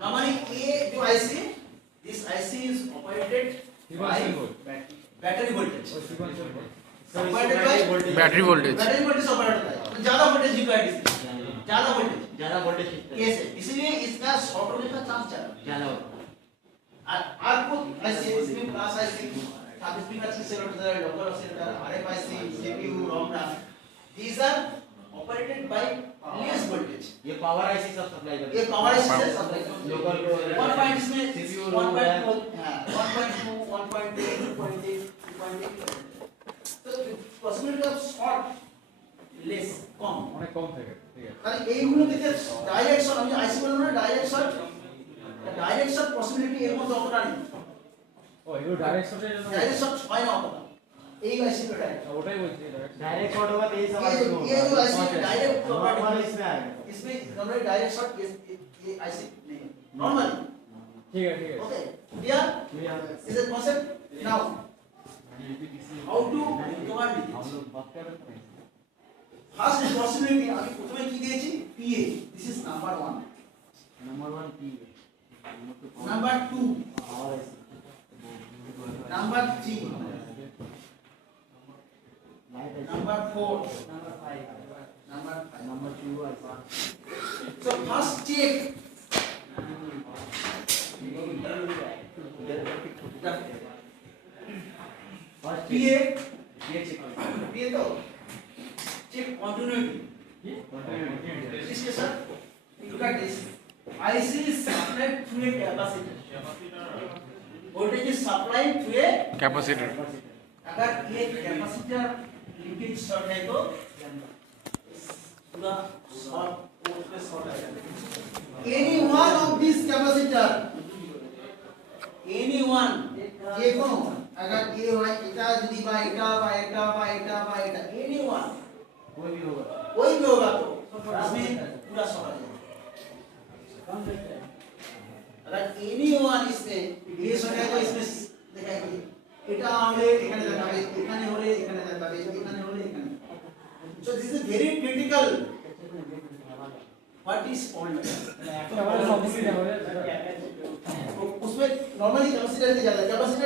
normally A जो IC, this IC is operated by battery voltage. Operated by battery voltage battery voltage operate होता है, तो ज्यादा voltage required है, ज्यादा वोल्टेज ये से, इसलिए इसका शॉर्ट होने का चांस ज्यादा होता है। आपको ऐसे इसमें क्लास ऐसे आप इसमें का selector local selector RFIC CPU ROM these are operated by less voltage। ये पावर आईसी सब सप्लाई करते ये पावर IC से सप्लाई लोकल को 1 पॉइंट इसमें CPU 1.2 हां 1.2 1.8 2.8 2.8 तो पॉसिबिलिटी ऑफ शॉर्ट लेस कम অনেক কম থাকে ঠিক আছে খালি এইগুলো থেকে ডাইরেক্ট শট আমি আইসি বললাম না ডাইরেক্ট শট পসিবিলিটি এর মধ্যে অতটা নেই ও এগুলো ডাইরেক্ট শটের জন্য ডাইরেক্ট শট হয় না অতটা এই আইসি पे डायरेक्ट ওটাই বলছি डायरेक्ट शॉट होगा तो ये सब ये जो आईसी डायरेक्ट नॉर्मल इसमें आएगा इसमें नॉर्मली डायरेक्ट शॉट ये आईसी नहीं नॉर्मली ঠিক আছে okay clear is it concept now how to command it first possibility আমি প্রথমে কি দিয়েছি PA this is number 1 number 1 P number 2 और number 3 number 4 number 5 number 5 number 2 so first check first PA ये check PA तो check continuity this is sir look at this IC is supplied through a capacitor voltage is supplied through a capacitor अगर ये capacitor leakage short है तो पूरा short पे short आ जाएगा any one of this capacitor any one ये कौन अगर ये হয় এটা যদি বা এটা বা এটা বা এটা বা এটা एनी वन कोई भी होगा तो इसमें पूरा शॉर्ट आ जाएगा अगर एनी वन इसमें ये शॉर्ट है तो इसमें दिखाएगी এটা হলে এখানে দেখাবে এখানে হলে এখানে দেখাবে এখানে হলে এখানে so this is very critical what is fault একটা ভালো সবকিছু হবে उसमें नॉर्मली कैपेसिटर से ज्यादा कैपेसिटर